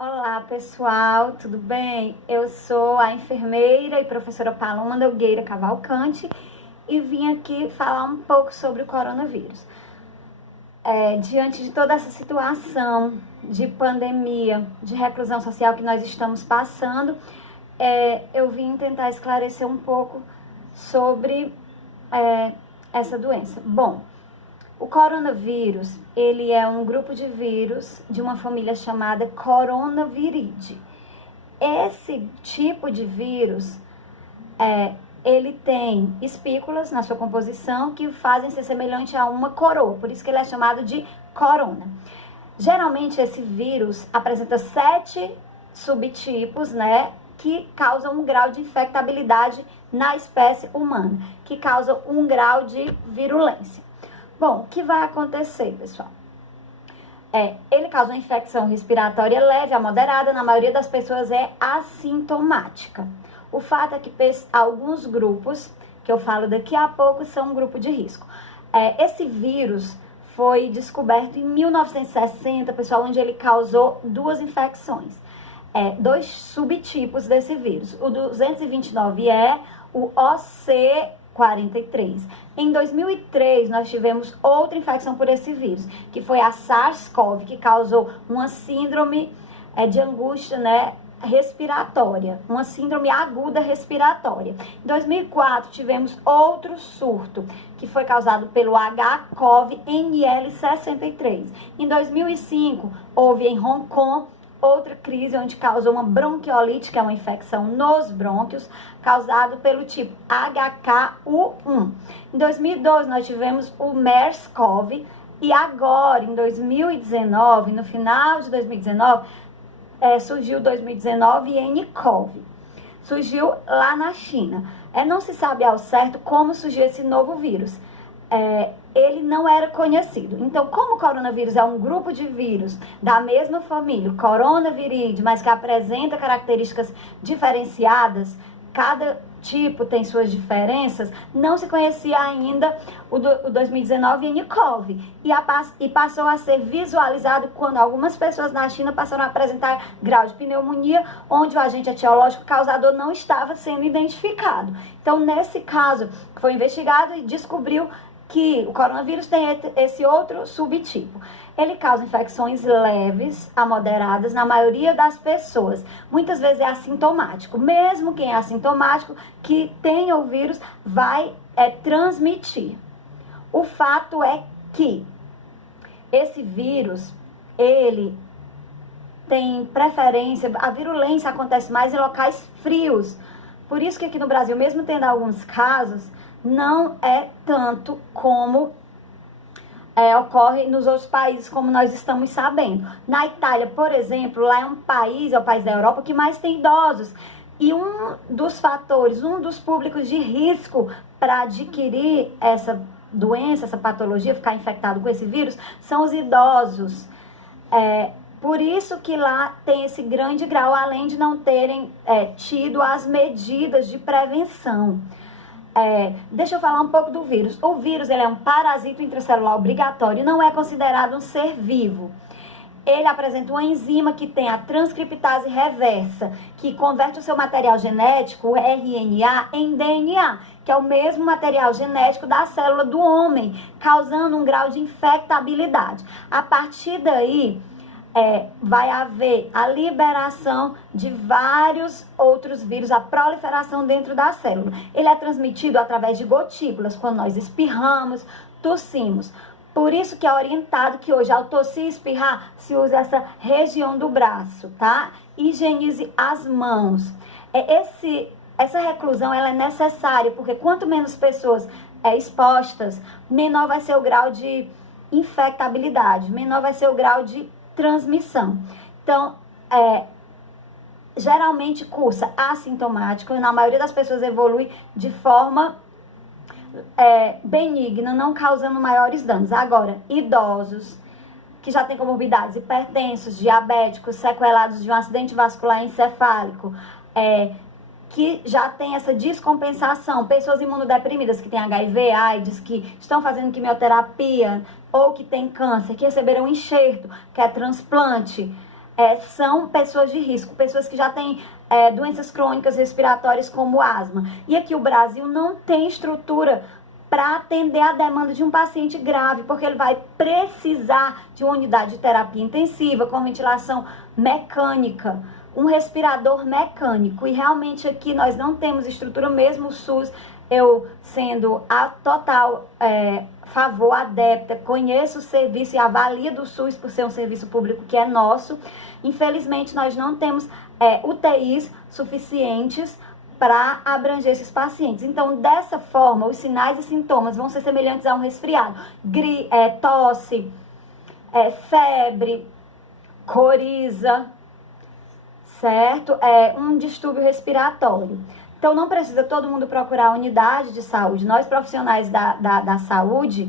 Olá pessoal, tudo bem? Eu sou a enfermeira e professora Paloma Nogueira Cavalcante e vim aqui falar um pouco sobre o coronavírus. Diante de toda essa situação de pandemia, de reclusão social que nós estamos passando, eu vim tentar esclarecer um pouco sobre essa doença. Bom, o coronavírus, ele é um grupo de vírus de uma família chamada Coronaviridae. Esse tipo de vírus, ele tem espículas na sua composição que fazem ser semelhante a uma coroa, por isso que ele é chamado de corona. Geralmente esse vírus apresenta 7 subtipos, que causam um grau de infectabilidade na espécie humana, que causam um grau de virulência. Bom, o que vai acontecer, pessoal? Ele causa uma infecção respiratória leve a moderada, na maioria das pessoas é assintomática. O fato é que alguns grupos, que eu falo daqui a pouco, são um grupo de risco. Esse vírus foi descoberto em 1960, pessoal, onde ele causou 2 infecções. 2 subtipos desse vírus. O 229 é o OC43. Em 2003, nós tivemos outra infecção por esse vírus, que foi a SARS-CoV, que causou uma síndrome de angústia, respiratória, uma síndrome aguda respiratória. Em 2004, tivemos outro surto, que foi causado pelo HCoV-NL63. Em 2005, houve em Hong Kong outra crise onde causou uma bronquiolite, que é uma infecção nos brônquios, causado pelo tipo HKU1. Em 2012, nós tivemos o MERS-CoV e agora, em 2019, no final de 2019, surgiu 2019 nCoV. Surgiu lá na China. Não se sabe ao certo como surgiu esse novo vírus. Ele não era conhecido. Então, como o coronavírus é um grupo de vírus da mesma família, Coronaviridae, mas que apresenta características diferenciadas, cada tipo tem suas diferenças, não se conhecia ainda o 2019 nCoV. E passou a ser visualizado quando algumas pessoas na China passaram a apresentar grau de pneumonia, onde o agente etiológico causador não estava sendo identificado. Então, nesse caso, foi investigado e descobriu que o coronavírus tem esse outro subtipo. Ele causa infecções leves a moderadas na maioria das pessoas. Muitas vezes é assintomático. Mesmo quem é assintomático, que tenha o vírus, vai transmitir. O fato é que esse vírus, ele tem preferência, a virulência acontece mais em locais frios. Por isso que aqui no Brasil, mesmo tendo alguns casos, não é tanto como ocorre nos outros países, como nós estamos sabendo. Na Itália, por exemplo, lá é o país da Europa que mais tem idosos. E um dos fatores, um dos públicos de risco para adquirir essa doença, essa patologia, ficar infectado com esse vírus, são os idosos. Por isso que lá tem esse grande grau, além de não terem tido as medidas de prevenção. Deixa eu falar um pouco do vírus. O vírus, ele é um parasito intracelular obrigatório, não é considerado um ser vivo. Ele apresenta uma enzima que tem a transcriptase reversa, que converte o seu material genético, o RNA, em DNA, que é o mesmo material genético da célula do homem, causando um grau de infectabilidade. A partir daí, vai haver a liberação de vários outros vírus, a proliferação dentro da célula. Ele é transmitido através de gotículas, quando nós espirramos, tossimos. Por isso que é orientado que hoje, ao tossir e espirrar, se use essa região do braço, tá? Higienize as mãos. Essa reclusão, ela é necessária, porque quanto menos pessoas expostas, menor vai ser o grau de infectabilidade, menor vai ser o grau de transmissão. Então, geralmente cursa assintomático e na maioria das pessoas evolui de forma benigna, não causando maiores danos. Agora, idosos que já têm comorbidades, hipertensos, diabéticos, sequelados de um acidente vascular encefálico, que já tem essa descompensação, pessoas imunodeprimidas que têm HIV, AIDS, que estão fazendo quimioterapia ou que têm câncer, que receberam enxerto, que é transplante, são pessoas de risco, pessoas que já têm doenças crônicas respiratórias como asma. E aqui o Brasil não tem estrutura para atender a demanda de um paciente grave, porque ele vai precisar de uma unidade de terapia intensiva com ventilação mecânica, um respirador mecânico. E realmente aqui nós não temos estrutura, mesmo o SUS, eu sendo a total favor, adepta, conheço o serviço e avalia do SUS por ser um serviço público que é nosso. Infelizmente, nós não temos UTIs suficientes para abranger esses pacientes. Então, dessa forma, os sinais e sintomas vão ser semelhantes a um resfriado. Tosse, febre, coriza, certo? Um distúrbio respiratório. Então, não precisa todo mundo procurar a unidade de saúde. Nós, profissionais da saúde,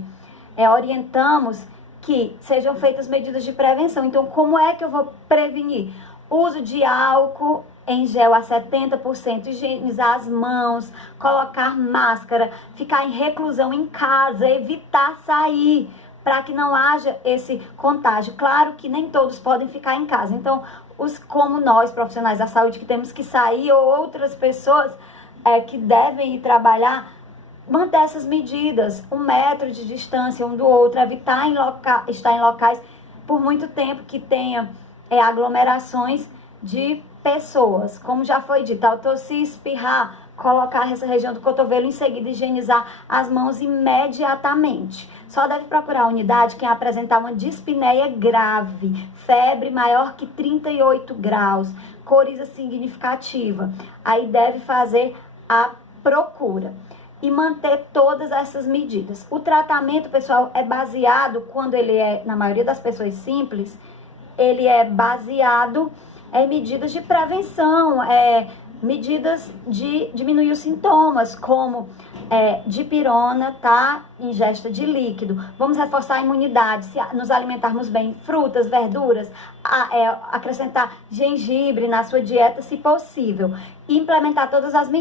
orientamos que sejam feitas medidas de prevenção. Então, como é que eu vou prevenir? Uso de álcool em gel a 70%, higienizar as mãos, colocar máscara, ficar em reclusão em casa, evitar sair, para que não haja esse contágio. Claro que nem todos podem ficar em casa. Então, como nós, profissionais da saúde, que temos que sair, ou outras pessoas que devem ir trabalhar, manter essas medidas, 1 metro de distância um do outro, evitar estar em locais por muito tempo que tenha aglomerações de pessoas. Como já foi dito, ao tossir, espirrar, colocar essa região do cotovelo, em seguida higienizar as mãos imediatamente. Só deve procurar a unidade quem apresentar uma dispneia grave, febre maior que 38 graus, coriza significativa. Aí deve fazer a procura e manter todas essas medidas. O tratamento, pessoal, é baseado, quando ele na maioria das pessoas simples, ele é baseado em medidas de prevenção, medidas de diminuir os sintomas, como dipirona, tá? Ingesta de líquido. Vamos reforçar a imunidade, se nos alimentarmos bem, frutas, verduras, acrescentar gengibre na sua dieta, se possível. E implementar todas as medidas.